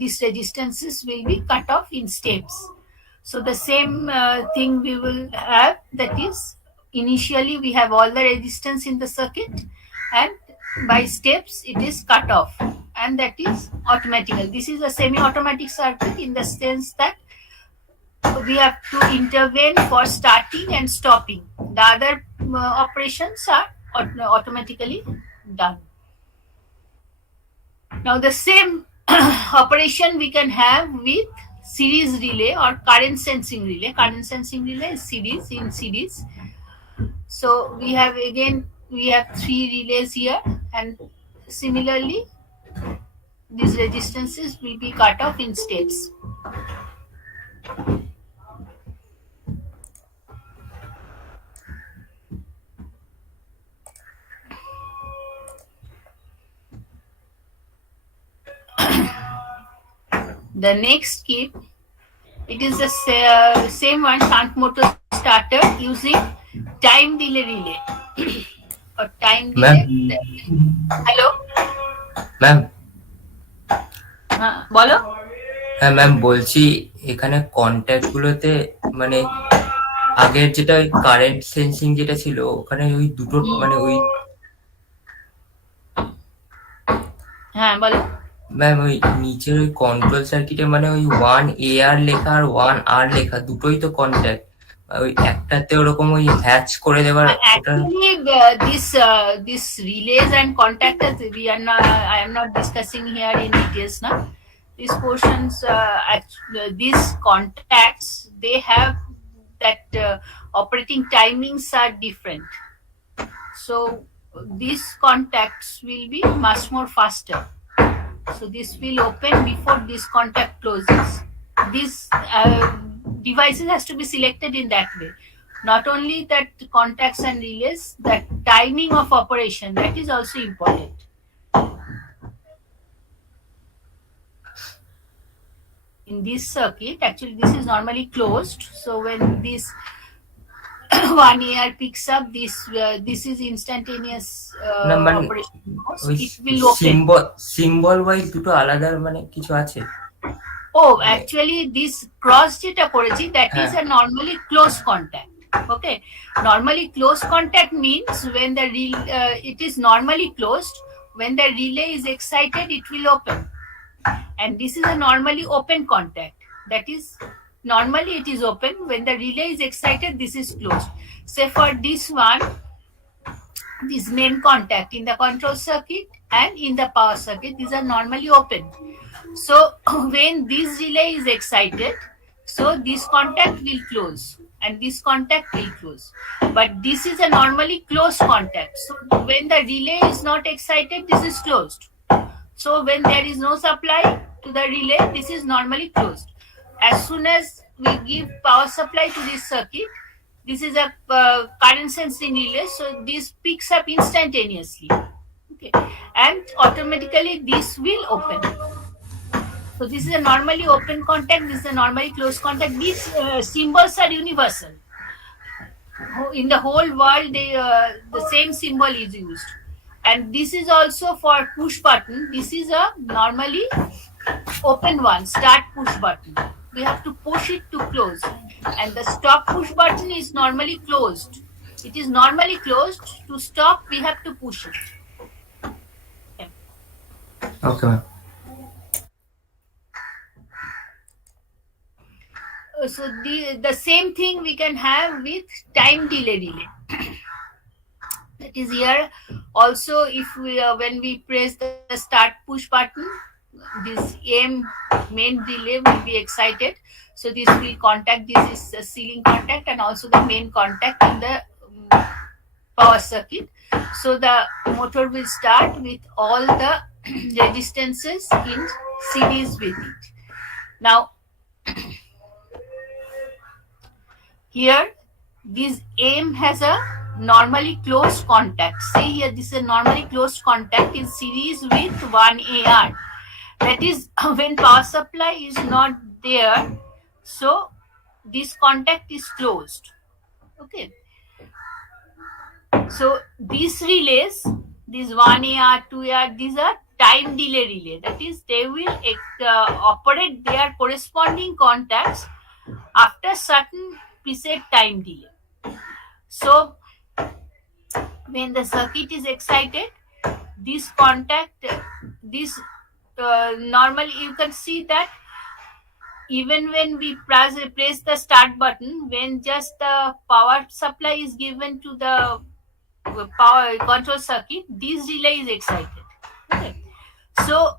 these resistances will be cut off in steps. So the same thing we will have, that is, initially we have all the resistance in the circuit, and by steps it is cut off, and that is automatical. This is a semi-automatic circuit in the sense that we have to intervene for starting and stopping. The other operations are automatically done. Now the same operation we can have with series relay or current sensing relay. Current sensing relay is in series. So we have three relays here, and similarly these resistances will be cut off in steps. The next kit, it is the same one, shunt motor starter using time delay relay or time delay. Hello, ma'am. বলো। হ্যাঁ ma'am, বলছি এখানে contact গুলোতে মানে আগের যেটা current sensing যেটা ছিল ওখানে ওই দুটো মানে ওই হ্যাঁ বলো ম্যাম, ওই নিচের ওই কন্ট্রোল সার্কিটে মানে ওই 1AR লেখা আর 1R লেখা দুটোই তো কন্ট্যাক্ট, ওই একটাতে ওরকম ওই হ্যাচ করে দেওয়ার ওটা। Actually, this relays and contactors, I am not discussing here in details now. These portions, these contacts, they have that operating timings are different. So these contacts will be much more faster. So this will open before this contact closes. This devices has to be selected in that way. Not only that contacts and relays, that timing of operation, that is also important. In this circuit, actually this is normally closed. So when this 1AR picks up, this is instantaneous operation. It will open. Symbol wise দুটো আলাদা মানে কিছু আছে? Oh, actually this cross যেটা করেছি, that is a normally close contact. Okay, normally close contact means when the it is normally closed. When the relay is excited, it will open, and this is a normally open contact. That is, normally it is open. When the relay is excited, this is closed. Say for this one, this main contact in the control circuit and in the power circuit, these are normally open. So when this relay is excited, so this contact will close and this contact will close. But this is a normally closed contact. So when the relay is not excited, this is closed. So when there is no supply to the relay, this is normally closed. As soon as we give power supply to this circuit, this is a current sensing relay, so this picks up instantaneously. Okay, and automatically this will open. So this is a normally open contact, this is a normally closed contact. These symbols are universal. In the whole world, the same symbol is used. And this is also for push button. This is a normally open one, start push button. We have to push it to close. And the stop push button is normally closed. It is normally closed. To stop, we have to push it. Okay. So the same thing we can have with time delay relay. That is here also, if we when we press the start push button, this main relay will be excited. So this will contact, this is a ceiling contact and also the main contact in the power circuit. So the motor will start with all the resistances in series with it. Now here this M has a normally closed contact. Say here this is a normally closed contact in series with 1AR. That is, when power supply is not there, so this contact is closed. Okay, so these relays, these 1AR, 2AR, these are time delay relay. That is, they will operate their corresponding contacts after certain preset time delay. So when the circuit is excited, this contact, this normally you can see that even when we press the start button, when just the power supply is given to the power control circuit, this relay is excited. Okay. So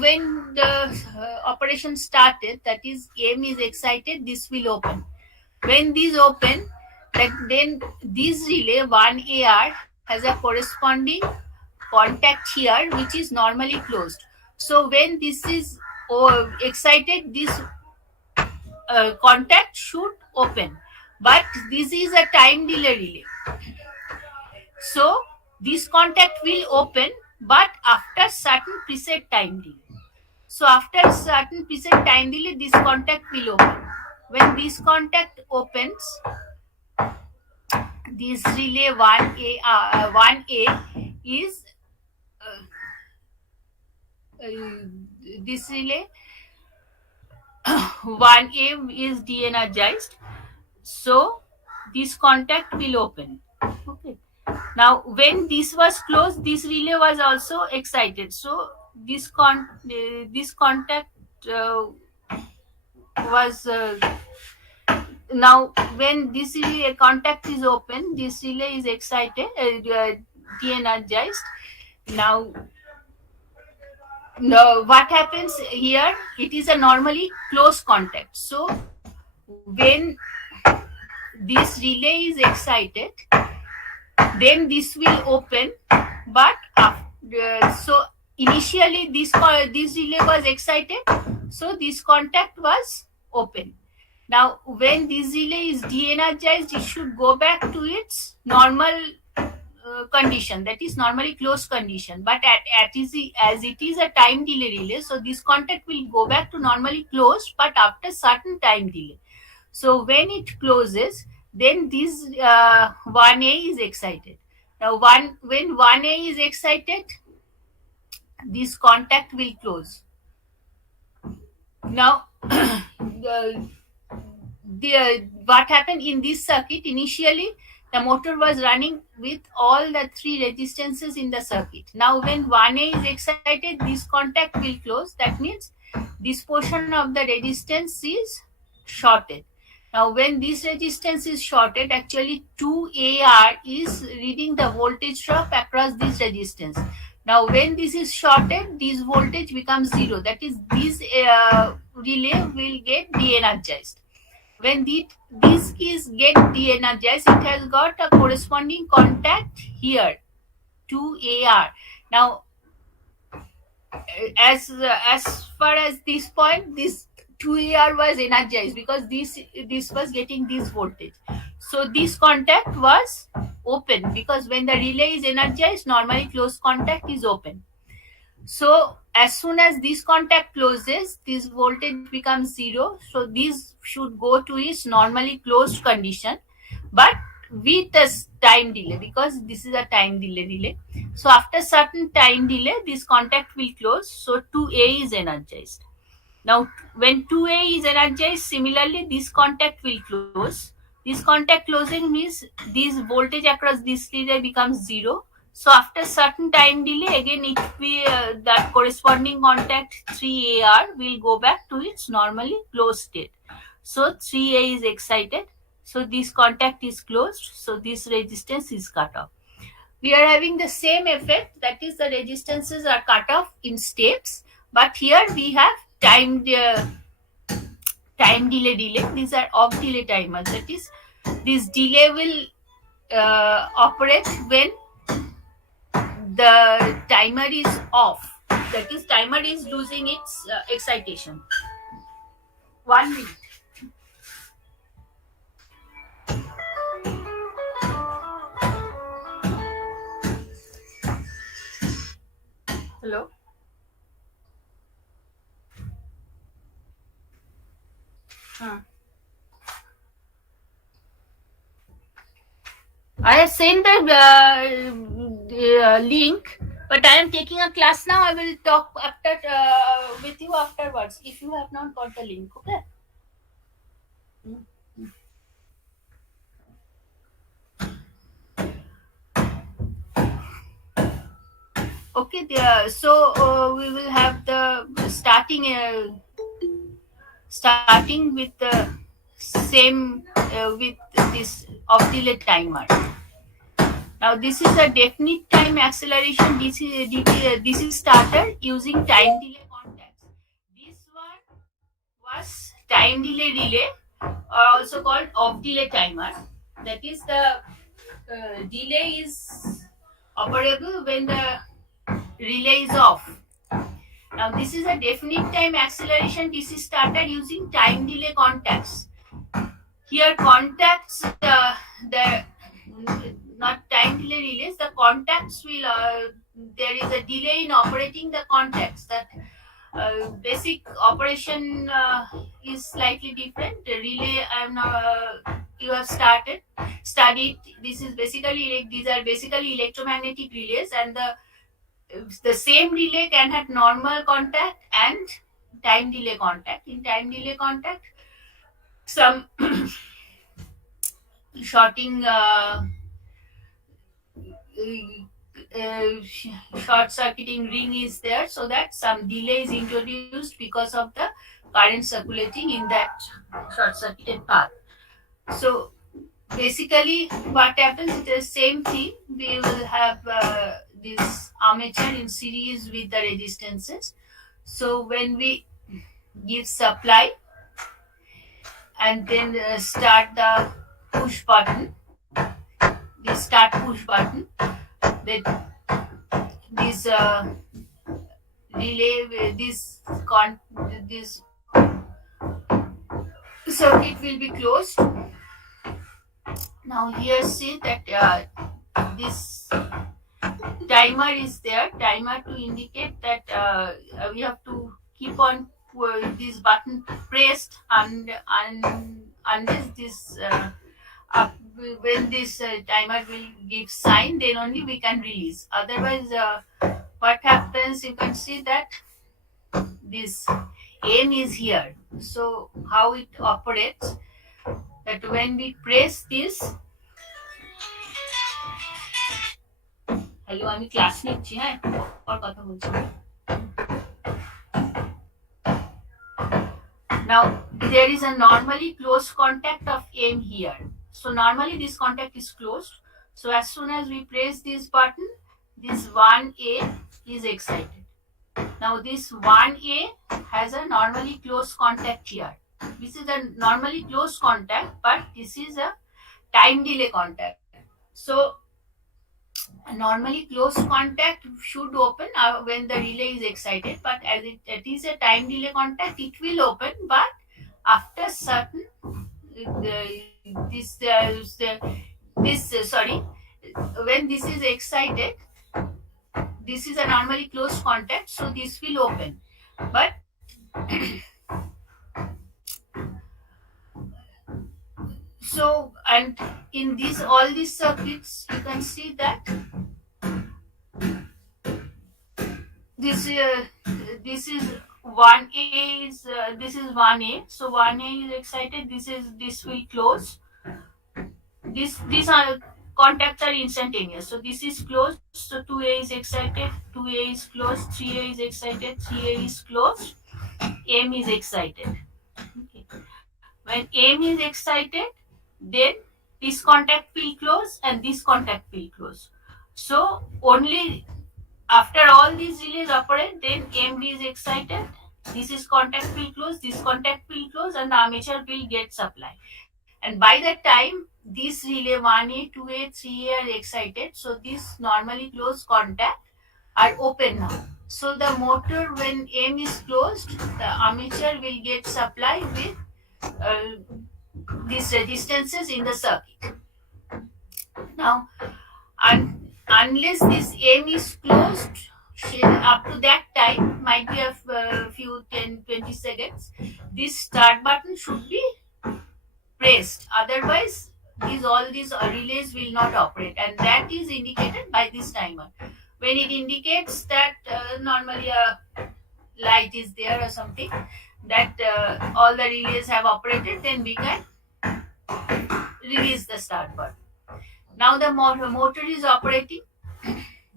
when the operation started, that is M is excited, this will open. When this open, then this relay 1AR has a corresponding contact here which is normally closed. So when this is excited, this contact should open, but this is a time delay relay. So this contact will open, but after certain preset time delay. So after certain preset time delay, this contact will open. When this contact opens, this relay 1A is this relay 1A is de-energized. So this contact will open. Okay. Now when this was closed, this relay was also excited. So this contact was now when this relay contact is open, this relay is excited, de-energized. Now what happens here? It is a normally closed contact. So when this relay is excited, then this will open, but so initially this relay was excited, so this contact was open. Now when this relay is de-energized, it should go back to its normal condition, that is normally closed condition, but as it is a time delay relay, so this contact will go back to normally closed, but after certain time delay. So when it closes, then this 1A is excited. Now when 1A is excited, this contact will close. Now what happened in this circuit, initially the motor was running with all the three resistances in the circuit. Now when 1A is excited, this contact will close. That means this portion of the resistance is shorted. Now when this resistance is shorted, actually 2AR is reading the voltage drop across this resistance. Now when this is shorted, this voltage becomes zero. That is, this relay will get de-energized. When this is get de-energized, it has got a corresponding contact here, 2AR. Now as far as this point, this 2AR was energized because this was getting this voltage. So this contact was open, because when the relay is energized, normally closed contact is open. So as soon as this contact closes, this voltage becomes zero. So this should go to its normally closed condition, but with a time delay, because this is a time delay relay. So after certain time delay, this contact will close. So 2A is energized. Now when 2A is energized, similarly this contact will close. This contact closing means this voltage across this relay becomes zero. So after certain time delay, again it will that corresponding contact 3AR will go back to its normally closed state. So 3A is excited. So this contact is closed. So this resistance is cut off. We are having the same effect, that is the resistances are cut off in steps, but here we have time delay. These are off delay timers. That is, this delay will operate when the timer is off. That is, timer is losing its excitation. 1 minute. Hello. I have sent the link But I am taking a class now. I will talk after with you afterwards if you have not got the link. Okay. Okay. There. So we will have the starting with the same with this off delay timer. Now this is a definite time acceleration DC starter using time delay contacts. This one was time delay relay, or also called off delay timer. That is the delay is operable when the relay is off. Now this is a definite time acceleration DC starter using time delay contacts. Here contacts the not time delay relays. The contacts will there is a delay in operating the contacts. That basic operation is slightly different. The relay I'm not. You have studied. This is basically these are basically electromagnetic relays, and the same relay can have normal contact and time delay contact. In time delay contact, some shorting short circuiting ring is there, so that some delay is introduced because of the current circulating in that short circuited path. So basically what happens is the same thing. We will have this armature in series with the resistances. So when we give supply and then start the push button, the start push button, that this relay this circuit will be closed. Now here see that this timer is there, timer to indicate that we have to keep on this button pressed, and unless this when this timer will give sign, then only we can release. Otherwise what happens, you can see that this M is here. So how it operates, that when we press this, hello আমি class নিচ্ছি, হ্যাঁ পর কথা বলছি। Now there is a normally closed contact of M here. So normally this contact is closed. So as soon as we press this button, this 1A is excited. Now this 1A has a normally closed contact here. This is a normally closed contact, but this is a time delay contact. So a normally closed contact should open when the relay is excited, but as it is a time delay contact, it will open, but after certain when this is excited, this is a normally closed contact, so this will open. But so, and in these all these circuits, you can see that this is 1A is this is 1A. So 1A is excited. This will close. These are contacts are instantaneous. So this is closed. So 2A is excited. 2A is closed. 3A is excited. 3A is closed. M is excited. Okay. When M is excited, then this contact will close and this contact will close. So only after all these relays operate, then MB is excited, this is contact will close, this contact will close, and the armature will get supply. And by that time, this relay 1A, 2A, 3A are excited, so this normally closed contact are open now. So the motor, when M is closed, the armature will get supply with these resistances in the circuit. Now, unless this M is closed, up to that time, might be a few 10-20 seconds, this start button should be pressed. Otherwise, all these relays will not operate, and that is indicated by this timer. When it indicates that normally a light is there or something, that all the relays have operated, then we can release the start button. Now the motor is operating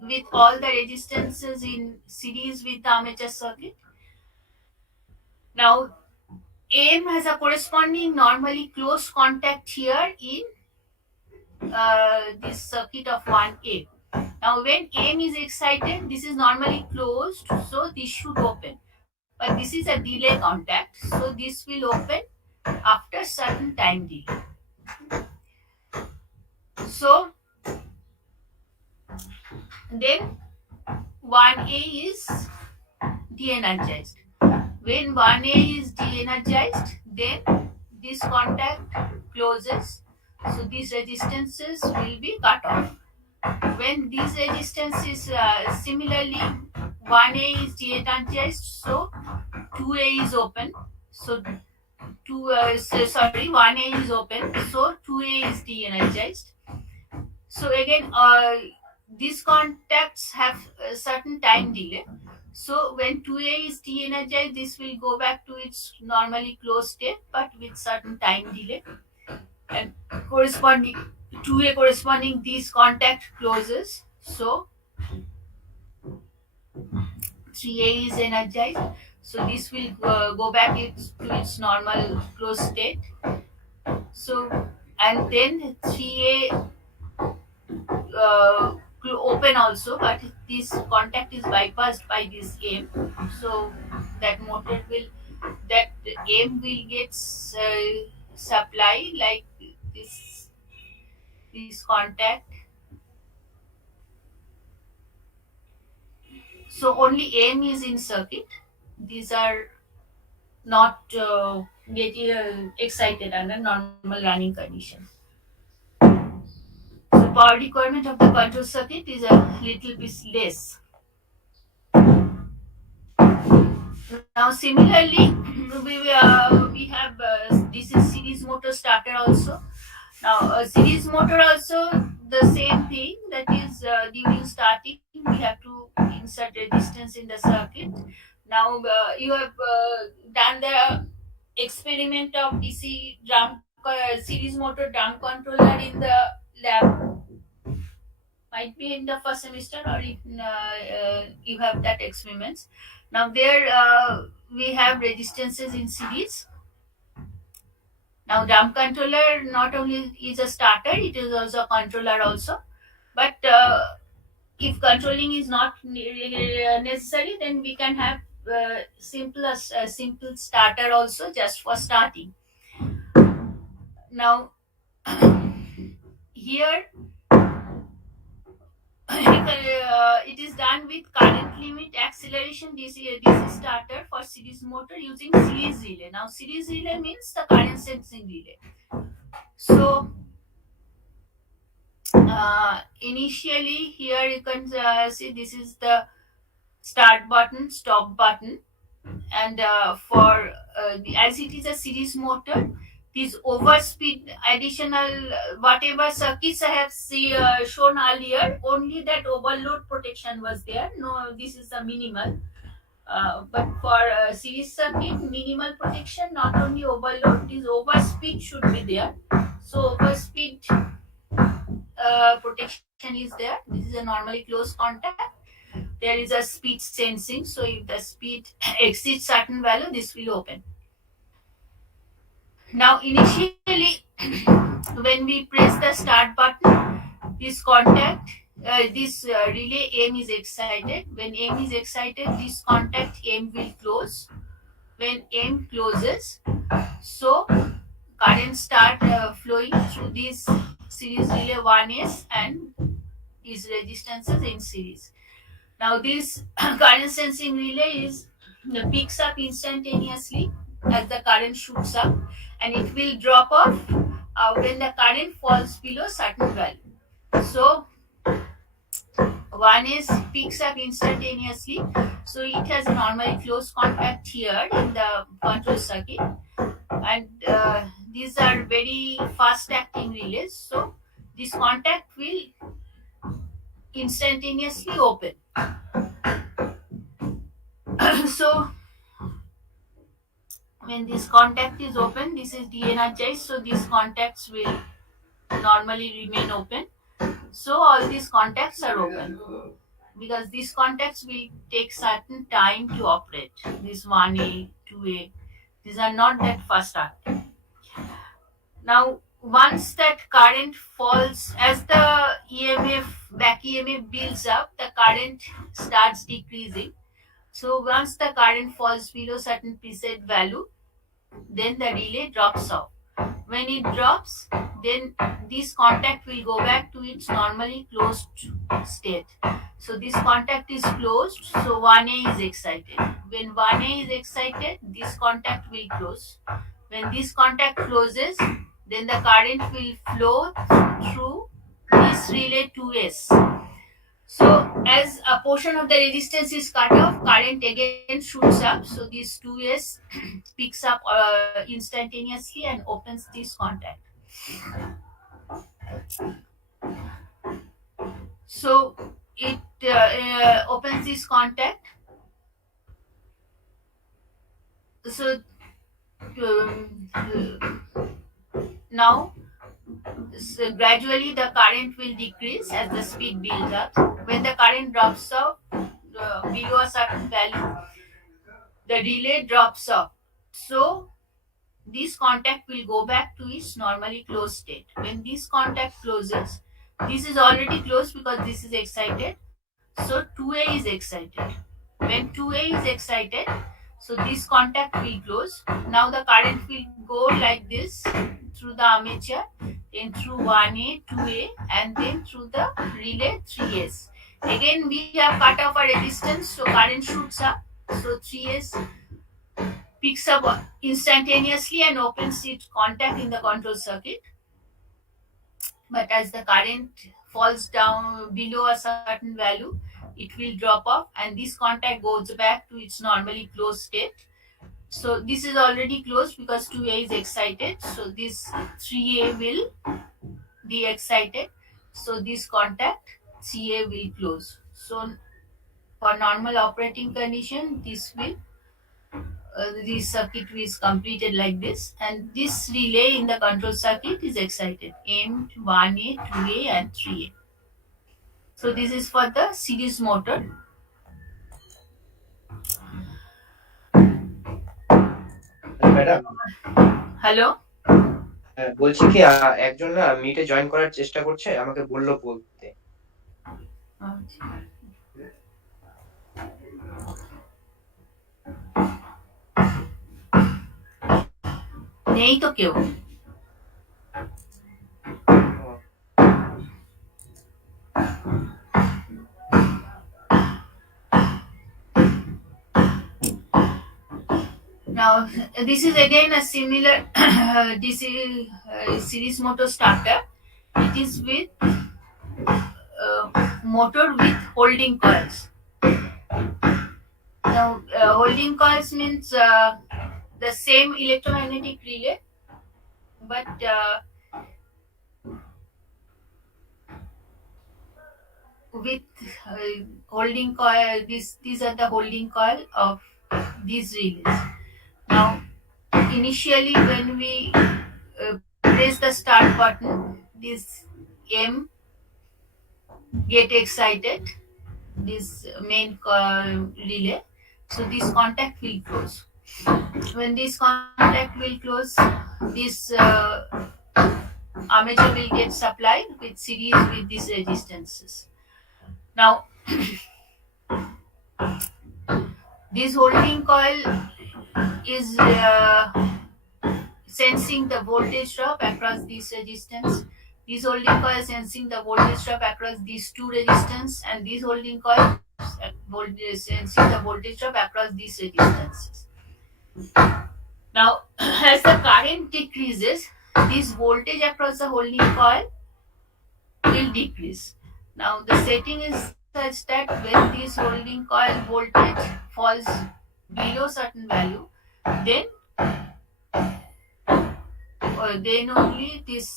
with all the resistances in series with the armature circuit. Now AM has a corresponding normally close contact here in this circuit of 1A. Now when AM is excited, this is normally closed, so this should open. But this is a delay contact, so this will open after certain time delay. So then 1A is de-energized. When 1A is de-energized, then this contact closes, so these resistances will be cut off. When these resistances similarly 1A is de-energized, so 2A is open. So 1A is open, so 2A is de-energized. So again, these contacts have a certain time delay. So when 2A is de-energized, this will go back to its normally closed state, but with certain time delay. And corresponding 2A corresponding these contact closes. So 3A is energized. So this will go back to its normal closed state. So and then 3A open also, but this contact is bypassed by this AM. So that AM will get supply like this contact. So only AM is in circuit. These are not getting excited under normal running condition. So power requirement of the control circuit is a little bit less. Now similarly, we have this is series motor starter also. Now series motor also the same thing, that is during starting we have to insert resistance in the circuit. Now you have done the experiment of DC drum series motor drum controller in the lab, might be in the first semester, or if you have that experiments. Now there we have resistances in series. Now drum controller not only is a starter, it is also a controller also. But if controlling is not necessary, then we can have simple starter also just for starting. Now here it is done with current limit acceleration DC starter for series motor using series relay. Now series relay means the current sensing relay. So initially here you can see this is the start button, stop button, and for as it is a series motor, this overspeed additional whatever circuits I have shown earlier, only that overload protection was there. No, this is the minimal. But for series circuit, minimal protection, not only overload, this overspeed should be there. So overspeed protection is there. This is a normally closed contact. There is a speed sensing, so if the speed exceeds certain value, this will open. Now initially when we press the start button, this contact this relay AM is excited. When AM is excited, this contact AM will close. When AM closes, so current start flowing through this series relay 1S and these resistances in series. Now this current sensing relay is picks up instantaneously as the current shoots up, and it will drop off when the current falls below certain value. So 1S picks up instantaneously, so it has a normally close contact here in the control circuit, and these are very fast acting relays, so this contact will instantaneously open. So when this contact is open, this is de-energized, so these contacts will normally remain open. So all these contacts are open because these contacts will take certain time to operate. This 1A, 2A, these are not that fast acting. Now, once that current falls, as the back EMF builds up, the current starts decreasing. So once the current falls below certain preset value, then the relay drops off. When it drops, then this contact will go back to its normally closed state. So this contact is closed, so 1A is excited. When 1A is excited, this contact will close. When this contact closes, then the current will flow through this relay 2S. So as a portion of the resistance is cut off, current again shoots up. So this 2S picks up instantaneously and opens this contact. So it opens this contact. So now gradually the current will decrease as the speed builds up. When the current drops off below a certain value, the relay drops off. So this contact will go back to its normally closed state. When this contact closes, this is already closed because this is excited. So 2A is excited. When 2A is excited, so this contact will close. Now the current will go like this through the armature, then through 1A, 2A, and then through the relay 3S. Again, we have cut off our resistance, so current shoots up. So 3S picks up instantaneously and opens its contact in the control circuit. But as the current falls down below a certain value, it will drop off and this contact goes back to its normally closed state. So this is already closed because 2A is excited. So this 3A will be excited. So this contact 3A will close. So for normal operating condition, this circuit is completed like this, and this relay in the control circuit is excited M, 1A, 2A, and 3A. So this is for the series motor. Madam, Hello? বলছি কি একজন না মিটে join করার চেষ্টা করছে, আমাকে বললো বলতে। নেই তো কেউ। Now this is again a similar DC series motor starter. It is with motor with holding coils. Now holding coils means the same electromagnetic relay, but with holding coil. These are the holding coil of these relays. Now initially when we press the start button, this M get excited, this main relay, so this contact will close. When this contact will close, this armature will get supplied with series with these resistances. Now this holding coil is sensing the voltage drop across this resistance. This holding coil sensing the voltage drop across these two resistance, and this holding coil sensing the voltage drop across these resistances. Now as the current decreases, this voltage across the holding coil will decrease. Now the setting is such that when this holding coil voltage falls below certain value, then only this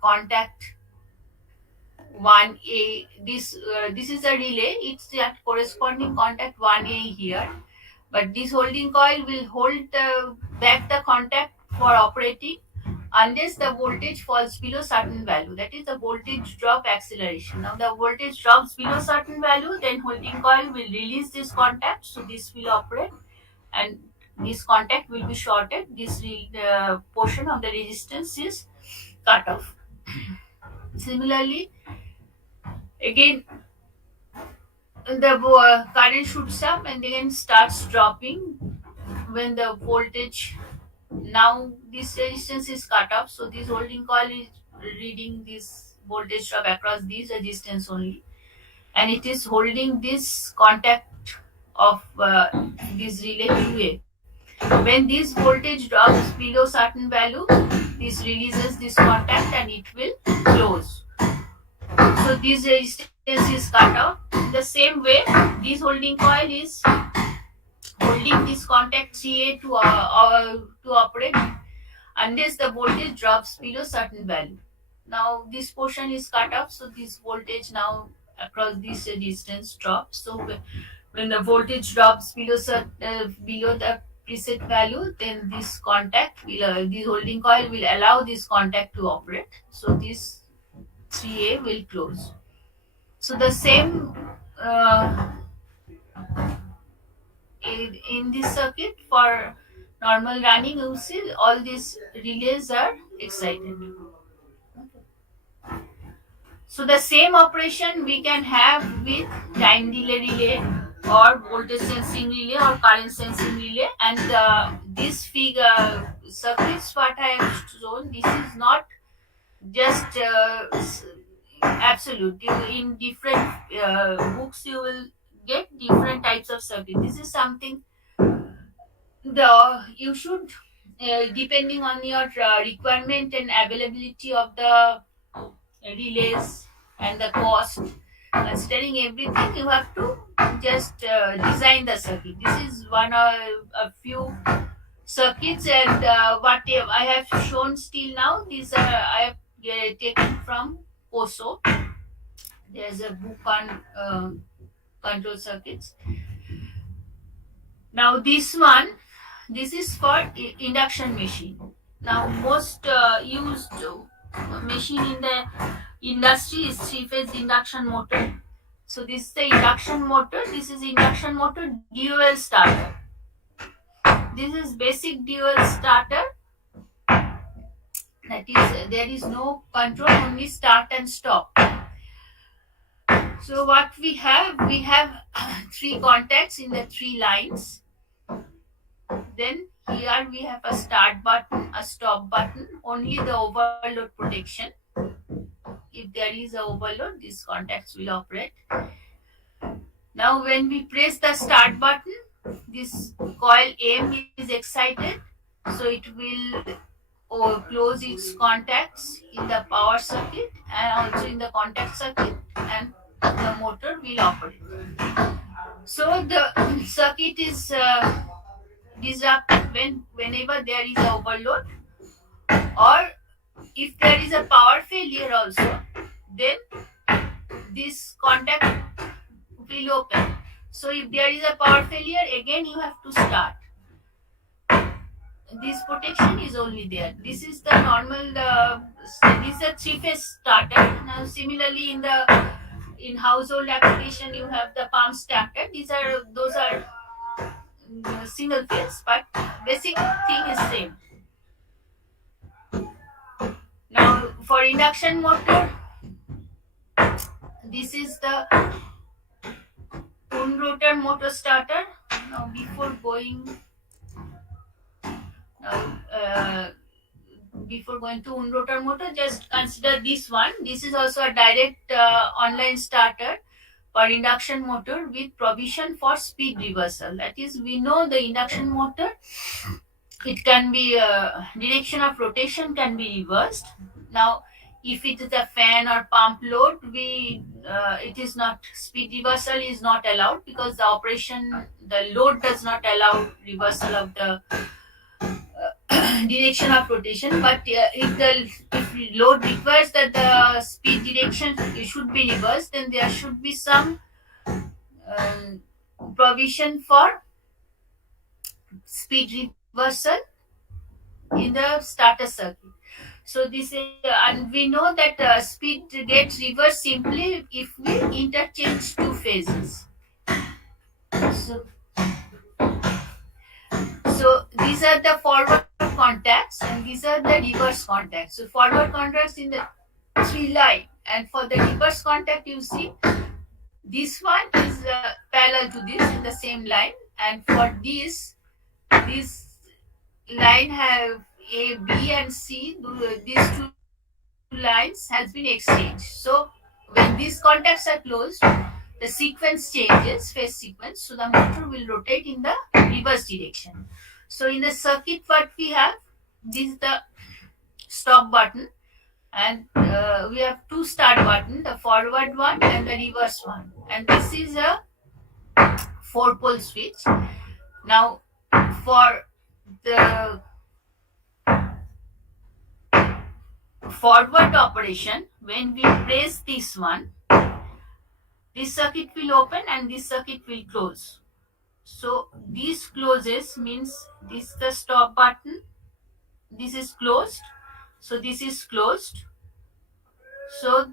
contact 1A. This is a relay. It's that corresponding contact 1A here. But this holding coil will hold back the contact for operating unless the voltage falls below certain value. That is the voltage drop acceleration. Now the voltage drops below certain value, then holding coil will release this contact, so this will operate, and this contact will be shorted. This portion of the resistance is cut off. Similarly, again the current shoots up and then starts dropping when the voltage, now this resistance is cut off, so this holding coil is reading this voltage drop across this resistance only, and it is holding this contact of this relay 2A. When this voltage drops below certain value, this releases this contact and it will close. So this resistance is cut off. In the same way, this holding coil is holding this contact 3A to operate unless the voltage drops below certain value. Now this portion is cut off, so this voltage now across this resistance drops. So when the voltage drops below the preset value, then this contact will this holding coil will allow this contact to operate. So this 3A will close. So the same in this circuit for normal running, you see all these relays are excited. So the same operation we can have with time delay relay or voltage sensing relay or current sensing relay, and this figure circuits what I have shown, this is not just absolute. In different books you will get different types of circuit. This is something you should depending on your requirement and availability of the relays and the cost, considering everything, you have to just design the circuit. This is one of a few circuits, and what I have shown still now, these are I have taken from COSO. There's a book on control circuits. Now this is for induction machine. Now most used machine in the industry is 3-phase induction motor. So this is the induction motor. This is induction motor dual starter. This is basic dual starter. That is, there is no control, only start and stop. So what we have 3 contacts in the 3 lines. Then here we have a start button, a stop button, only the overload protection. If there is a overload, these contacts will operate. Now when we press the start button, this coil M is excited, so it will close its contacts in the power circuit and also in the contact circuit, and the motor will operate. So the circuit is disrupted whenever there is a overload, or if there is a power failure also, then this contact will open. So if there is a power failure, again you have to start. This protection is only there. This is the normal, this is a 3-phase starter. Now similarly in household application you have the pump starter. Those are single phase, but basic thing is same. Now for induction motor, this is the rotor motor starter. Now before going to rotor motor, just consider this one. This is also a direct online starter for induction motor with provision for speed reversal. That is, we know the induction motor, it can be direction of rotation can be reversed. Now if it is a fan or pump load, it is not, speed reversal is not allowed, because the load does not allow reversal of the direction of rotation, but if load requires that the speed direction should be reversed, then there should be some provision for speed reversal in the starter circuit. So this is, and we know that speed gets reversed simply if we interchange two phases. So, so these are the forward contacts and these are the reverse contacts. So forward contacts in the three line, and for the reverse contact you see this one is parallel to this in the same line, and for this line have A, B and C, these two lines has been exchanged. So when these contacts are closed, the sequence changes, phase sequence, so the motor will rotate in the reverse direction. So in the circuit what we have, this is the stop button, and we have two start button, the forward one and the reverse one, and this is a 4-pole switch. Now for the forward operation, when we press this one, this circuit will open and this circuit will close. So this closes means this is the stop button, this is closed, so this is closed. So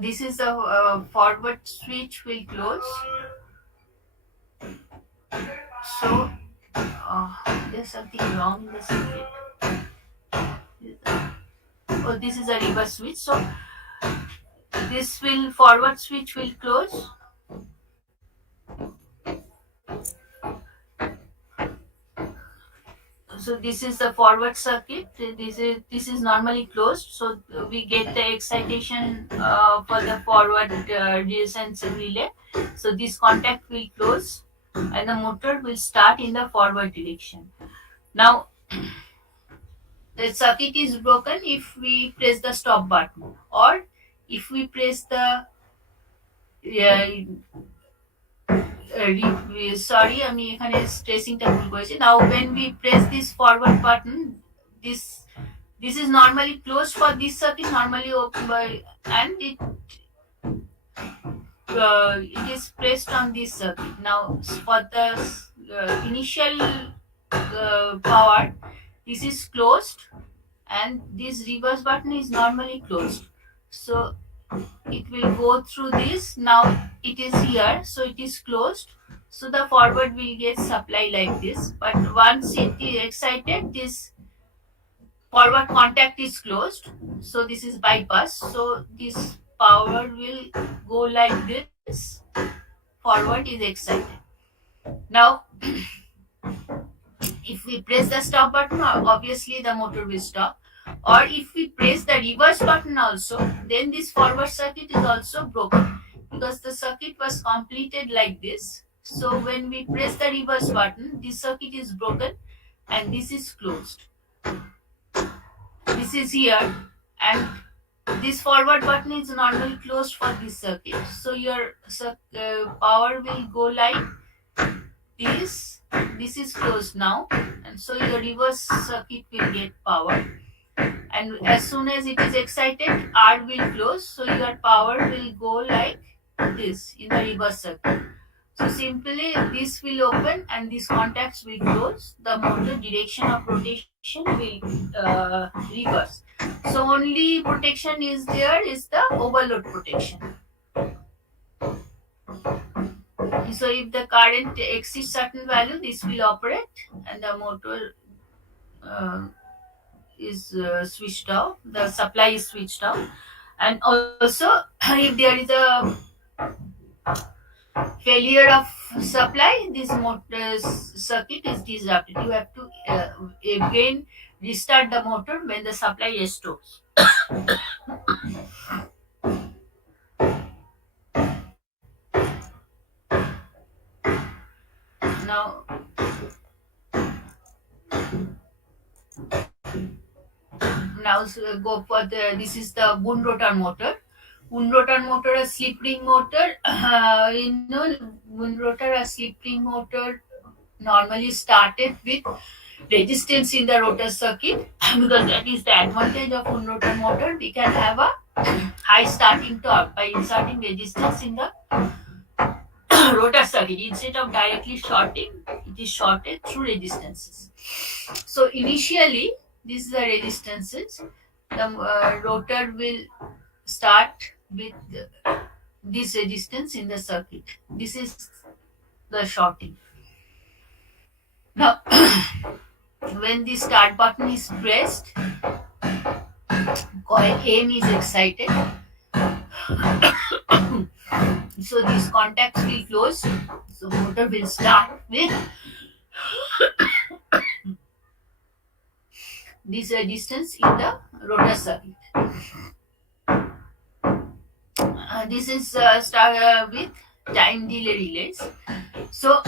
this is the forward switch will close. So there's something wrong in the circuit. Oh, this is a reverse switch. So this will forward switch will close. So this is the forward circuit. This is normally closed. So we get the excitation for the forward resistance relay. So this contact will close and the motor will start in the forward direction. Now the circuit is broken if we press the stop button, or if we press the sorry আমি এখানে স্ট্রেসিংটা ভুল করেছি. Now when we press this forward button, this is normally closed for this circuit, normally open by, and it is pressed on this circuit. Now for the initial power, this is closed and this reverse button is normally closed. So it will go through this. Now it is here, so it is closed, so the forward will get supply like this, but once it is excited, this forward contact is closed, so this is bypass, so this power will go like this, forward is excited. Now if we press the stop button, obviously the motor will stop, or if we press the reverse button also, then this forward circuit is also broken, because the circuit was completed like this. So when we press the reverse button, this circuit is broken and this is closed. This is here, and this forward button is normally closed for this circuit, so your power will go like this. This is closed now, and so your reverse circuit will get power, and as soon as it is excited, R will close, so your power will go like this in the reverse circuit. So simply this will open and these contacts will close, the motor direction of rotation will reverse. So only protection is there is the overload protection. So if the current exceeds certain value, this will operate and the motor is switched off, the supply is switched off. And also if there is a failure of supply, this motor circuit is disrupted. You have to again restart the motor when the supply restores. Now Now go for this is the Wund rotor motor. Wund rotor motor, a slip ring motor. Wund rotor, a slip ring motor normally started with resistance in the rotor circuit because that is the advantage of Wund rotor motor. We can have a high starting torque by inserting resistance in the rotor circuit. Instead of directly shorting, it is shorted through resistances. So initially, these are resistances. The rotor will start with this resistance in the circuit. This is the shorting. Now, when the start button is pressed, coil M is excited. So these contacts will close. So motor will start with this resistance in the rotor circuit. This is start with time delay relays. So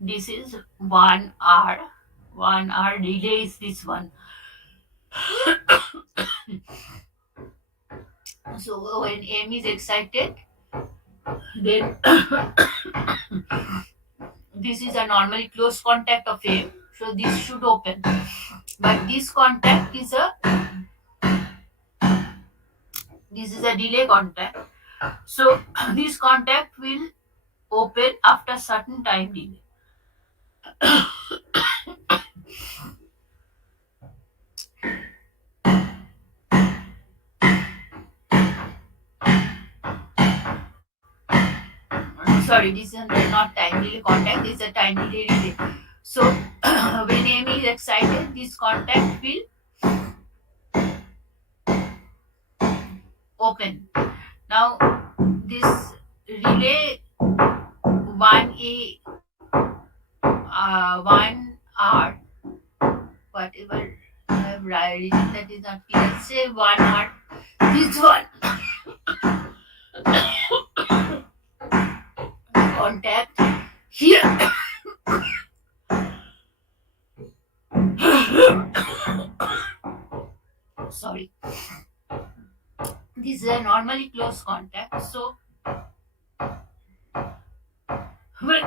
this is 1R. 1R relay is this one. So when M is excited, then this is a normally closed contact of M. So this should open. But this contact is a delay contact. So this contact will open after certain time delay. Sorry, this is not time delay contact, this is a time delay relay. So when M is excited, this contact will open. Now this relay 1A 1R, whatever I have written that is not clear, say 1R, this one contact here. Sorry, this is a normally closed contact. So when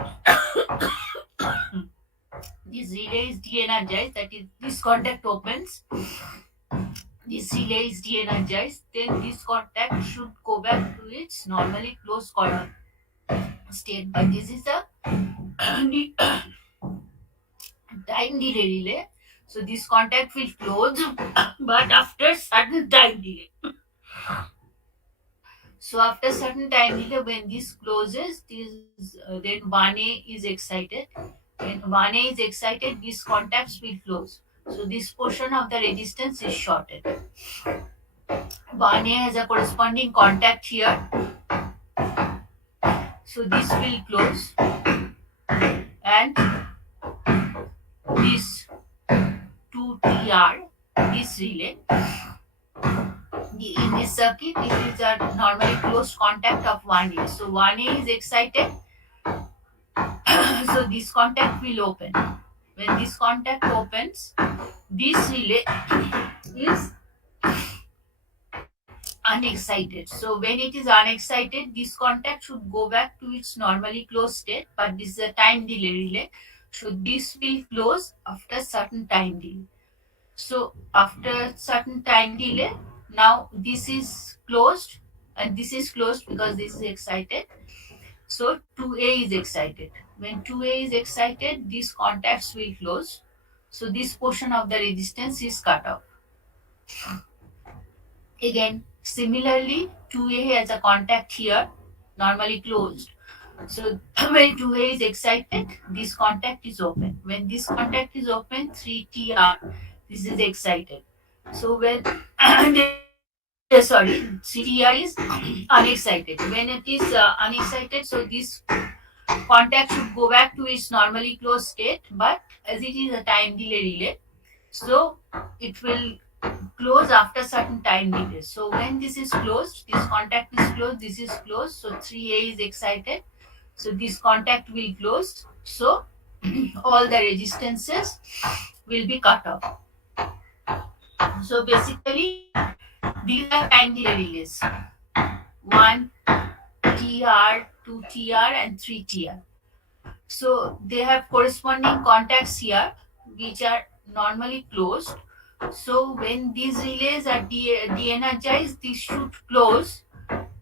this relay is de-energized, that is this contact opens, this relay is de-energized, then this contact should go back to its normally closed state. But this is a time delay relay. So this contact will close, but after certain time delay. So after certain time delay, when this closes, then 1A is excited. When 1A is excited, these contacts will close. So this portion of the resistance is shorted. 1A has a corresponding contact here. So this will close. And this 2TR, this relay, in this circuit, it is a normally closed contact of 1A. So 1A is excited. So this contact will open. When this contact opens, this relay is unexcited. So when it is unexcited, this contact should go back to its normally closed state, but this is a time delay relay. So this will close after certain time delay. So after certain time delay, now this is closed and this is closed because this is excited. So 2A is excited. When 2A is excited, these contacts will close. So this portion of the resistance is cut off. Again, similarly, 2A has a contact here, normally closed. So when 2A is excited, this contact is open. When this contact is open, 3TR, this is excited. So when 3TR is unexcited. When it is unexcited, so this contact should go back to its normally closed state, but as it is a time delay relay, So it will close after certain time delay. So when this is closed, this contact is closed, this is closed, so 3A is excited, so this contact will close, so all the resistances will be cut off. So basically these are time delay relays: 1 TR, 2 TR and 3 TR. So they have corresponding contacts here which are normally closed. So when these relays are de-energized, these should close,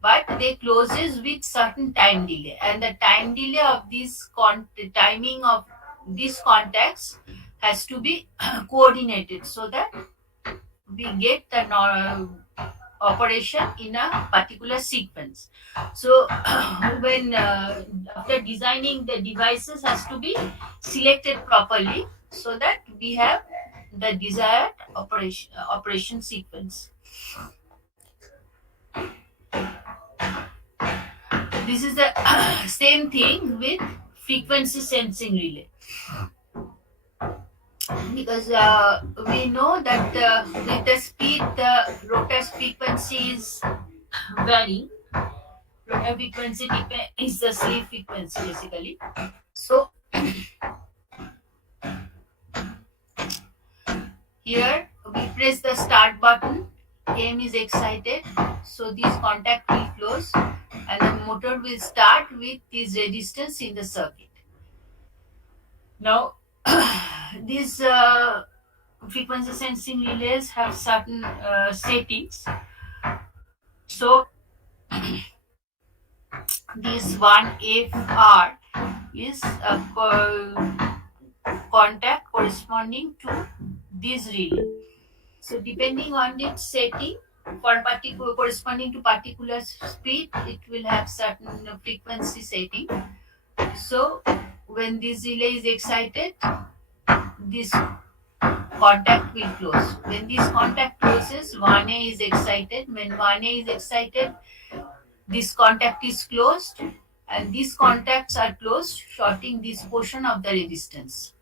but they closes with certain time delay, and the time delay of this timing of these contacts has to be coordinated so that we get the operation in a particular sequence. So when after designing the devices has to be selected properly so that we have the desired operation sequence. This is the same thing with frequency sensing relay, because we know that with the speed the rotor's frequency is varying. Rotor frequency is the sleep frequency basically. So here we press the start button, AM is excited, so this contact will close and the motor will start with this resistance in the circuit. Now these frequency sensing relays have certain settings. So this 1FR is a contact corresponding to this relay. So depending on its setting, for particular corresponding to particular speed, it will have certain frequency setting. So when this relay is excited, this contact will close. When this contact closes, 1A is excited. When 1A is excited, this contact is closed and these contacts are closed, shorting this portion of the resistance.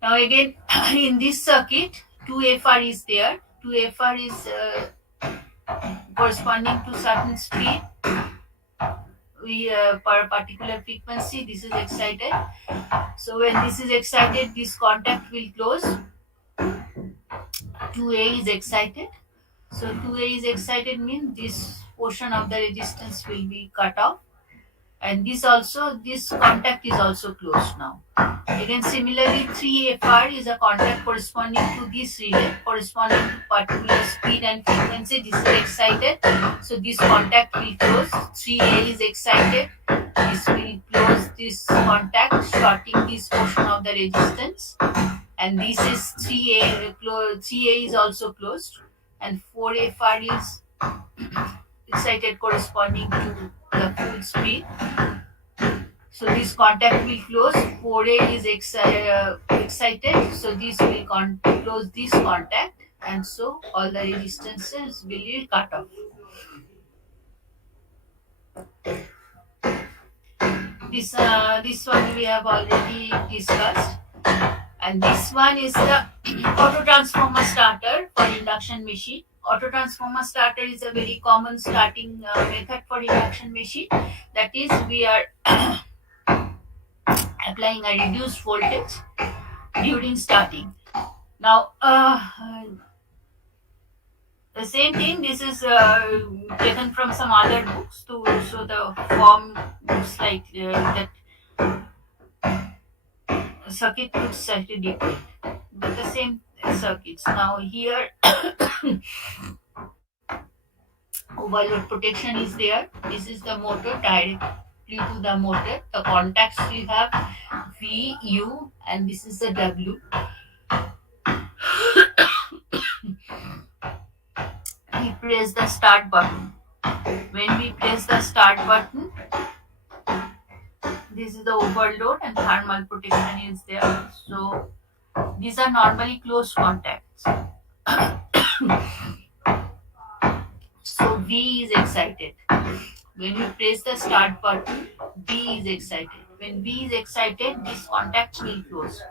Now again, in this circuit, 2FR is there. 2FR is corresponding to certain speed. Per particular frequency, this is excited. So when this is excited, this contact will close. 2A is excited. So 2A is excited means this portion of the resistance will be cut off, and this contact is also closed now. Again similarly, 3FR is a contact corresponding to this relay corresponding to particular speed and frequency. This is excited, so this contact will close. 3A is excited, this will close this contact, shorting this portion of the resistance, and this is 3A. 3A is also closed, and 4FR is excited corresponding to the full speed. So this contact will close. 4A is excited, so this will close this contact, and so all the resistances will be cut off. This one we have already discussed, and this one is the auto transformer starter for induction machine. Auto transformer starter is a very common starting method for induction machine. That is, we are applying a reduced voltage during starting. Now the same thing, this is taken from some other books to show the form looks like that circuit looks slightly different, but the same circuits. Now here overload protection is there. This is the motor, directly to the motor. The contacts we have V, U, and this is the W. We press the start button. When we press the start button, this is the overload and thermal protection is there. So these are normally closed contacts. So V is excited. When you press the start button, V is excited. When V is excited, this contact will close.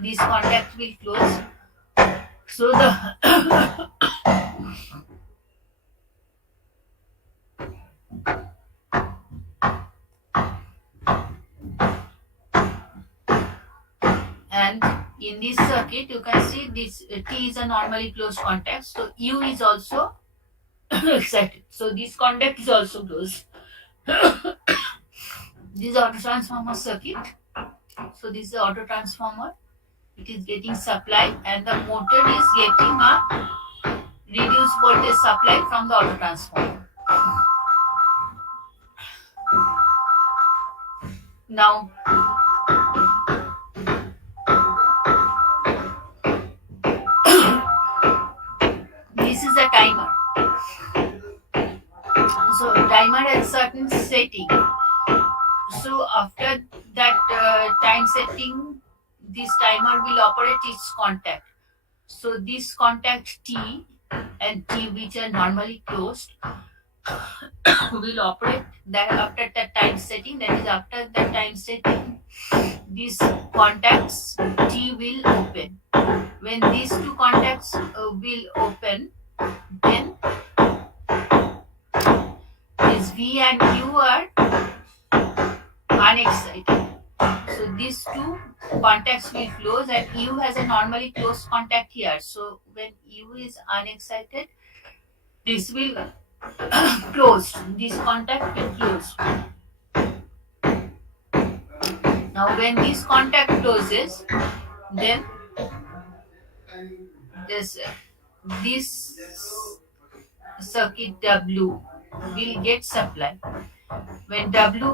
These contacts will close. So the and in this circuit you can see this T is a normally closed contact, so U is also excited. So this contact is also closed. This is auto transformer circuit. So this is the auto transformer. It is getting supply and the motor is getting a reduced voltage supply from the auto transformer. Now this is a timer. So timer has certain setting. So after that time setting, this timer will operate its contact. So this contact T and T, which are normally closed, will operate that after that time setting. That is, after that time setting, these contacts T will open. When these two contacts will open, then this V and U are unexcited. So these two contacts will close and U has a normally closed contact here. So when U is unexcited, this will close. This contact will close. Now when this contact closes, then this circuit W will get supply. When W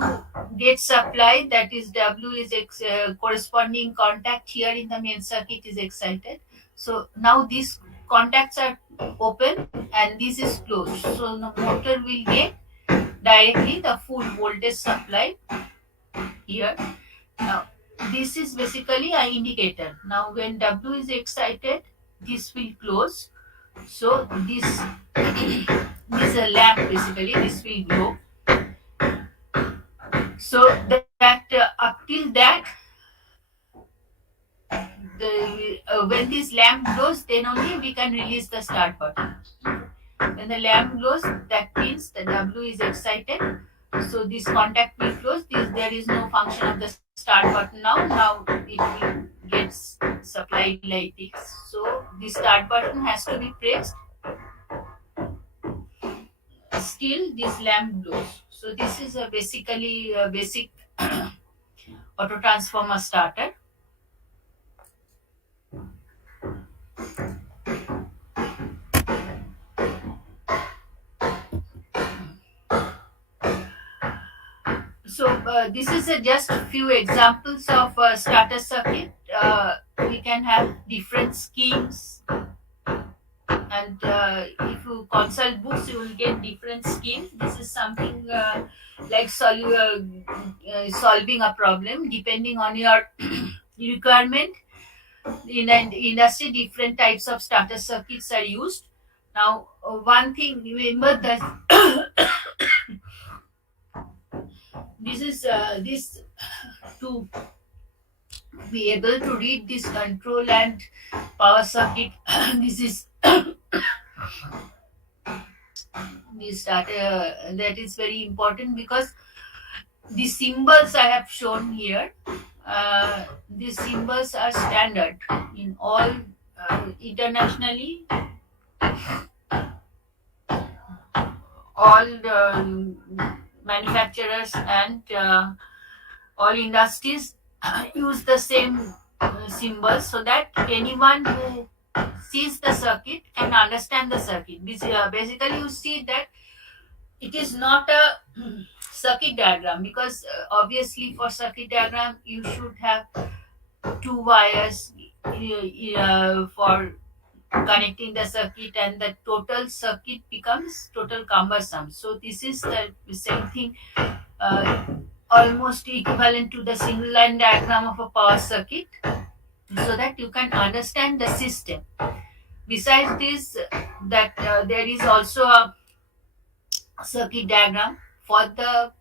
gets supply, that is W is corresponding contact here in the main circuit is excited. So now these contacts are open and this is closed. So the motor will get directly the full voltage supply here. Now this is basically an indicator. Now when W is excited, this will close. So this is a lamp basically. This will glow. So that up till that, when this lamp glows, then only we can release the start button. When the lamp glows, that means the W is excited. So this contact will close. There is no function of the start button now. Now it will get supplied like this. So the start button has to be pressed. Still this lamp glows. So this is basically a basic auto transformer starter. So this is just a few examples of starter circuit. We can have different schemes, and if you consult books, you will get different schemes. This is something like solving a problem depending on your requirement. In an industry, different types of starter circuits are used. Now, one thing, remember that this to be able to read this control and power circuit. This is this starter that is very important because the symbols I have shown here. These symbols are standard in all internationally. All the manufacturers and all industries use the same symbols so that anyone who sees the circuit can understand the circuit. Basically, you see that it is not a circuit diagram because obviously for circuit diagram you should have two wires for connecting the circuit, and the total circuit becomes total cumbersome. So this is the same thing, almost equivalent to the single line diagram of a power circuit, so that you can understand the system. Besides this, that there is also a circuit diagram for the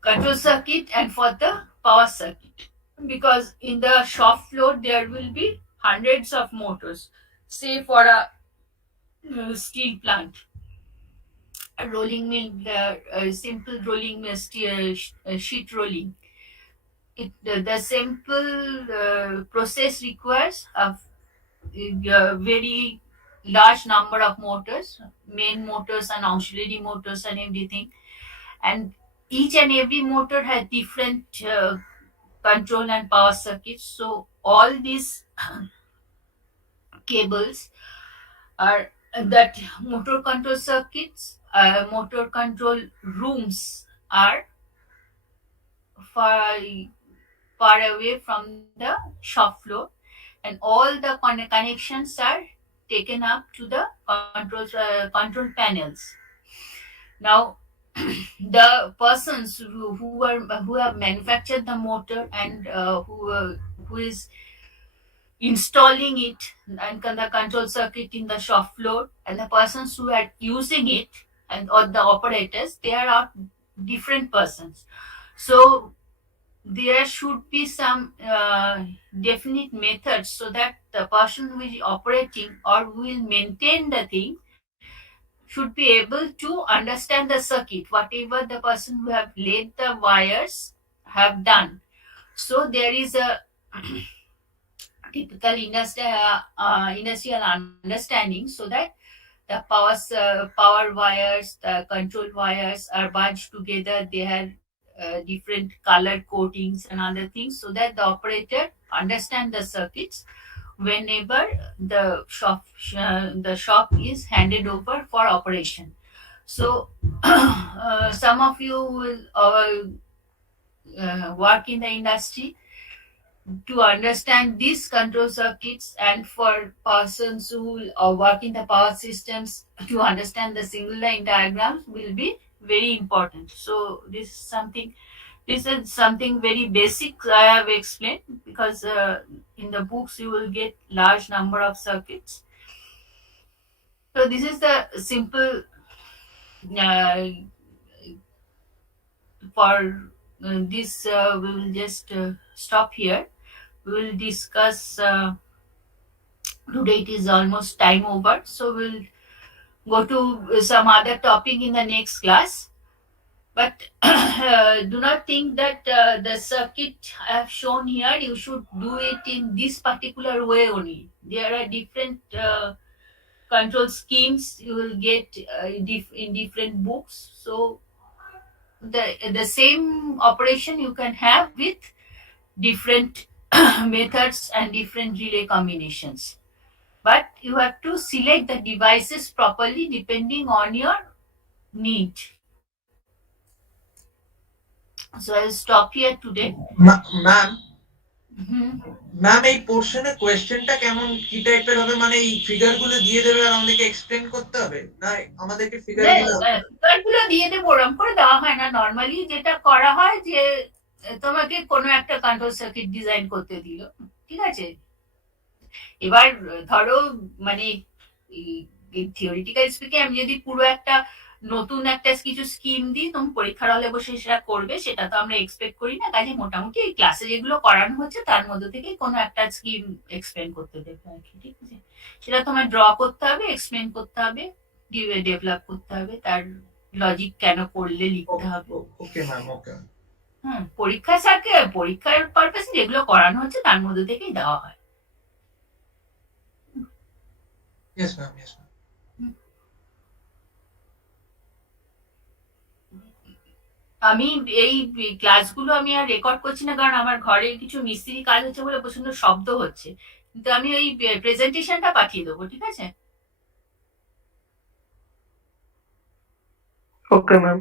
control circuit and for the power circuit, because in the shop floor there will be hundreds of motors. Say for a steel plant, a rolling mill, simple rolling mill, sheet rolling, the simple process requires a very large number of motors, main motors and auxiliary motors and everything, and each and every motor has different control and power circuits. So all these cables are that motor control circuits, motor control rooms are far far away from the shop floor, and all the connections are taken up to the control panels. Now the persons who have manufactured the motor and who is installing it and the control circuit in the shop floor, and the persons who are using it and or the operators, they are all different persons. So there should be some definite methods so that the person who is operating or who will maintain the thing should be able to understand the circuit, whatever the person who have laid the wires have done. So there is a typical industrial understanding, so that the power wires, the control wires are bunched together. They have different color coatings and other things, so that the operator understand the circuits whenever the shop is handed over for operation. So some of you will work in the industry to understand these control circuits, and for persons who work in the power systems to understand the single line diagrams will be very important. So this is something very basic I have explained, because in the books you will get large number of circuits. So this is the simple uh, for this. We will just stop here. We will discuss. Today it is almost time over, so we'll go to some other topic in the next class. But do not think that the circuit I have shown here, you should do it in this particular way only. There are different control schemes you will get in different books. So the same operation you can have with different methods and different relay combinations. But you have to select the devices properly depending on your need. So I'll stop here today. Ma'am Mhm. Ma'am এই পোর্শনে কোয়েশ্চেনটা কেমন কি টাইপের হবে, মানে এই figure গুলো দিয়ে দেবে আর আমাদেরকে এক্সপ্লেন করতে হবে, না আমাদেরকে ফিগার গুলো ফিগারগুলো দিয়ে দেবো, ওরম করে দেওয়া হয় না। নর্মালি যেটা করা হয় যে তোমাকে কোনো একটা কন্ট্রোল সার্কিট ডিজাইন করতে দিল, ঠিক আছে। এবার ধরো মানে থিওরিটিক্যাল স্পিকিং আমি যদি পুরো একটা নতুন একটা কিছু স্কিম দিই, তুমি পরীক্ষার হলে বসে সেটা করবে, সেটা তো আমরা এক্সপেক্ট করি না। কাজে মোটামুটি এই ক্লাসে যেগুলো করানো হচ্ছে তার মধ্যে থেকে কোনো একটা স্কিম এক্সপ্লেন করতে দেবে আর কি, ঠিক আছে। সেটা তোমার ড্র করতে হবে, এক্সপ্লেন করতে হবে, ডেভেলপ করতে হবে, তার লজিক কেন করলে লিখতে হবে। ওকে ম্যাম, ওকে। পরীক্ষার পারপাসে যেগুলো করানো হচ্ছে তার মধ্যে থেকেই দেওয়া হয়। Yes ma'am, yes ma'am. আমি এই ক্লাসগুলো আমি আর রেকর্ড করছি না, কারণ আমার ঘরে কিছু মিস্ত্রি কাজ হচ্ছে বলে প্রচন্ড শব্দ হচ্ছে। কিন্তু আমি ওই প্রেজেন্টেশনটা পাঠিয়ে দেবো, ঠিক আছে। Okay ma'am.